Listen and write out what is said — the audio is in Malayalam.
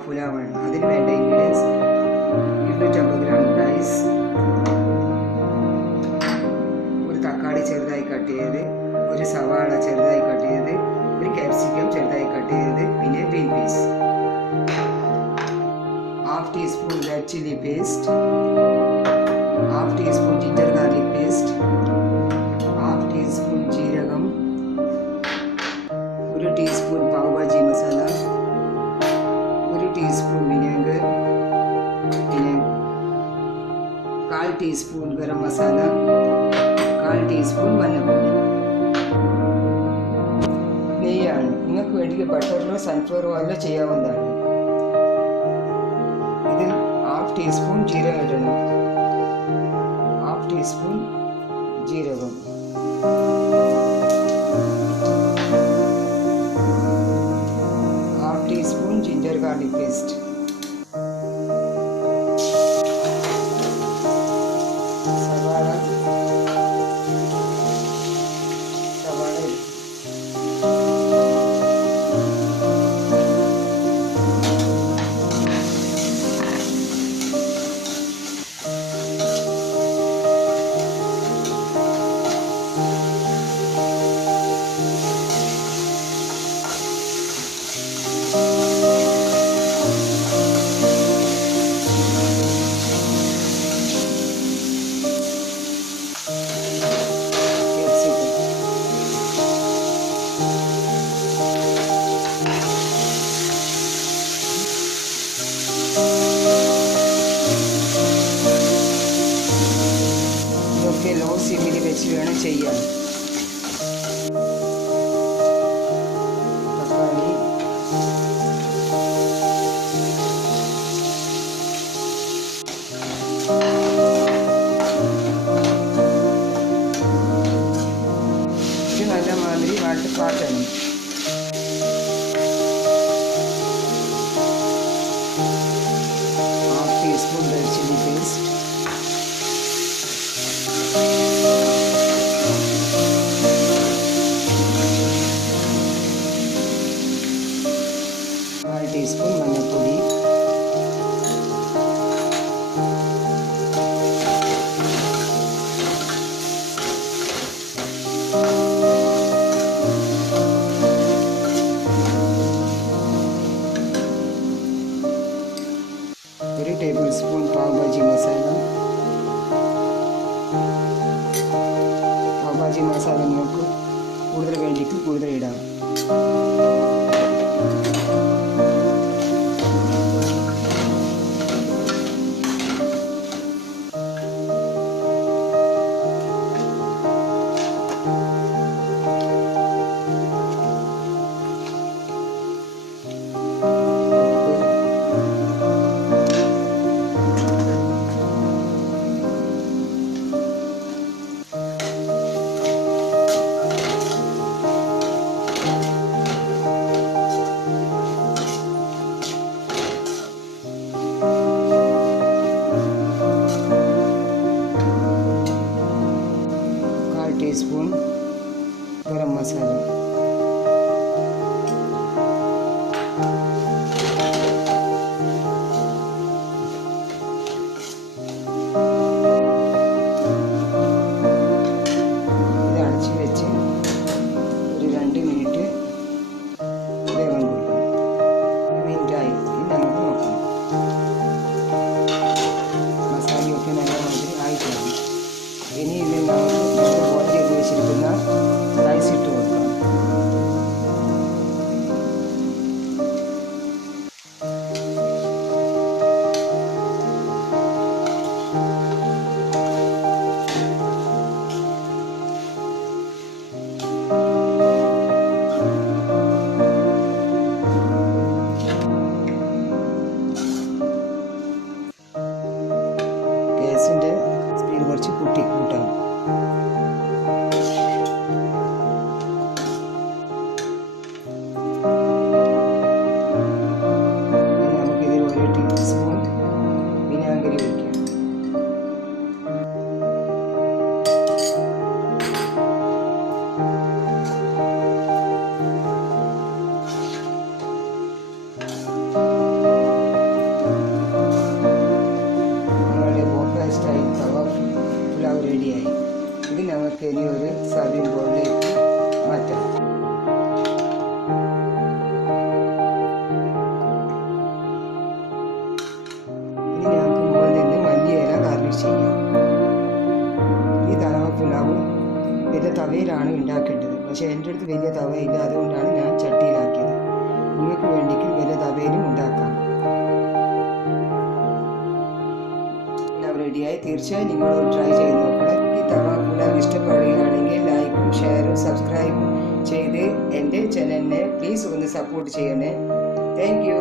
ഹാഫ് ഉലാവാണ്. അതിന് വേണ്ട ഇൻഗ്രീഡിയൻസ് 250 ഗ്രാം റൈസ്, ഒരു തക്കാളി ചെറുതായി കട്ട് ചെയ്തത്, ഒരു സവാള ചെറുതായി കട്ട് ചെയ്തത്, ഒരു ക്യാപ്സിക്കം ചെറുതായി കട്ട് ചെയ്തത്, പിന്നെ green peas, half teaspoon red chilli paste, half teaspoon ginger garlic paste, half teaspoon ജീരകം, ഒരു ടീസ്പൂൺ പാവ് ഭാജി മസാല, ഒരു ടീസ്പൂൺ വിനെഗർ, പിന്നെ 1/4 ടീസ്പൂൺ ഗരം മസാല, 1/4 ടീസ്പൂൺ മഞ്ഞൾപ്പൊടി. നെയ്യാണ്. നിങ്ങൾക്ക് വേണ്ടി ബട്ടറിലോ സൺഫ്ലവർ ഓയിലോ ചെയ്യാവുന്നതാണ്. ഇതിൽ ഹാഫ് ടീസ്പൂൺ ജീരകം ഇടണം, ഹാഫ് ടീസ്പൂൺ ജീരകം, half teaspoon ginger garlic paste, സവാള ഇതൊക്കെ ലോ സിമ്മിൽ വെച്ച് വേണം ചെയ്യാൻ. തക്കാളി, ഇത് നല്ല മാതിരി വാട്ടണം. Half teaspoon red chilli paste, teaspoon മഞ്ഞൾപ്പൊടി, ഒരു ടേബിൾ സ്പൂൺ പാവ് ഭാജി മസാല. പാവ് ഭാജി മസാല നിങ്ങൾക്ക് കൂടുതൽ വേണ്ടിക്ക് കൂടുതൽ ഇടാം. ടീസ്പൂൺ ഗരം മസാല, ഇത് അടച്ച് വെച്ച് ഒരു 2 മിനിറ്റ് വേവാൻ കൊടുക്കണം. 1 മിനിറ്റായി. ഇനി നമുക്ക് നോക്കാം. മസാലയൊക്കെ നല്ല മാതിരി ആയിട്ടാണ്. ഇനി ഇത് നമുക്ക് ബോയിൽ ചെയ്ത് വെച്ചിരിക്കുന്ന റൈസ് ഇട്ട് കൊടുക്കാം. ഗ്യാസിൻ്റെ സ്പീഡ് കുറച്ച് കൂട്ടാം. നമുക്കിതിൽ 1 ടീസ്പൂൺ വിനാഗിരി ഒഴിക്കാം. റെഡിയായി. ഇത് നമുക്ക് ഇനി ഒരു സർവിംഗ് ബോളിലേക്ക് മാറ്റാം. ഇനി ഞങ്ങൾക്ക് മുകളിൽ നിന്ന് മല്ലിയില ഗാർണിഷ് ചെയ്യാം. ഈ തവ പുലാവ് വലിയ തവയിലാണ് ഉണ്ടാക്കേണ്ടത്. പക്ഷേ എൻ്റെ അടുത്ത് വലിയ തവയില്ല, അതുകൊണ്ടാണ് ഞാൻ ചട്ടിയിലാക്കിയത്. നിങ്ങൾക്ക് വേണ്ടിയെങ്കിൽ വലിയ തവയിലും ഉണ്ടാക്കാം. റെഡിയായി. തീർച്ചയായും നിങ്ങളൊന്ന് ട്രൈ ചെയ്ത് നോക്കണം. ഈ തവ പുലാവ് ഇഷ്ടപ്പെടുകയാണെങ്കിൽ ലൈക്കും ഷെയറും സബ്സ്ക്രൈബും ചെയ്ത് എൻ്റെ ചാനലിനെ പ്ലീസ് ഒന്ന് സപ്പോർട്ട് ചെയ്യണേ. Thank you.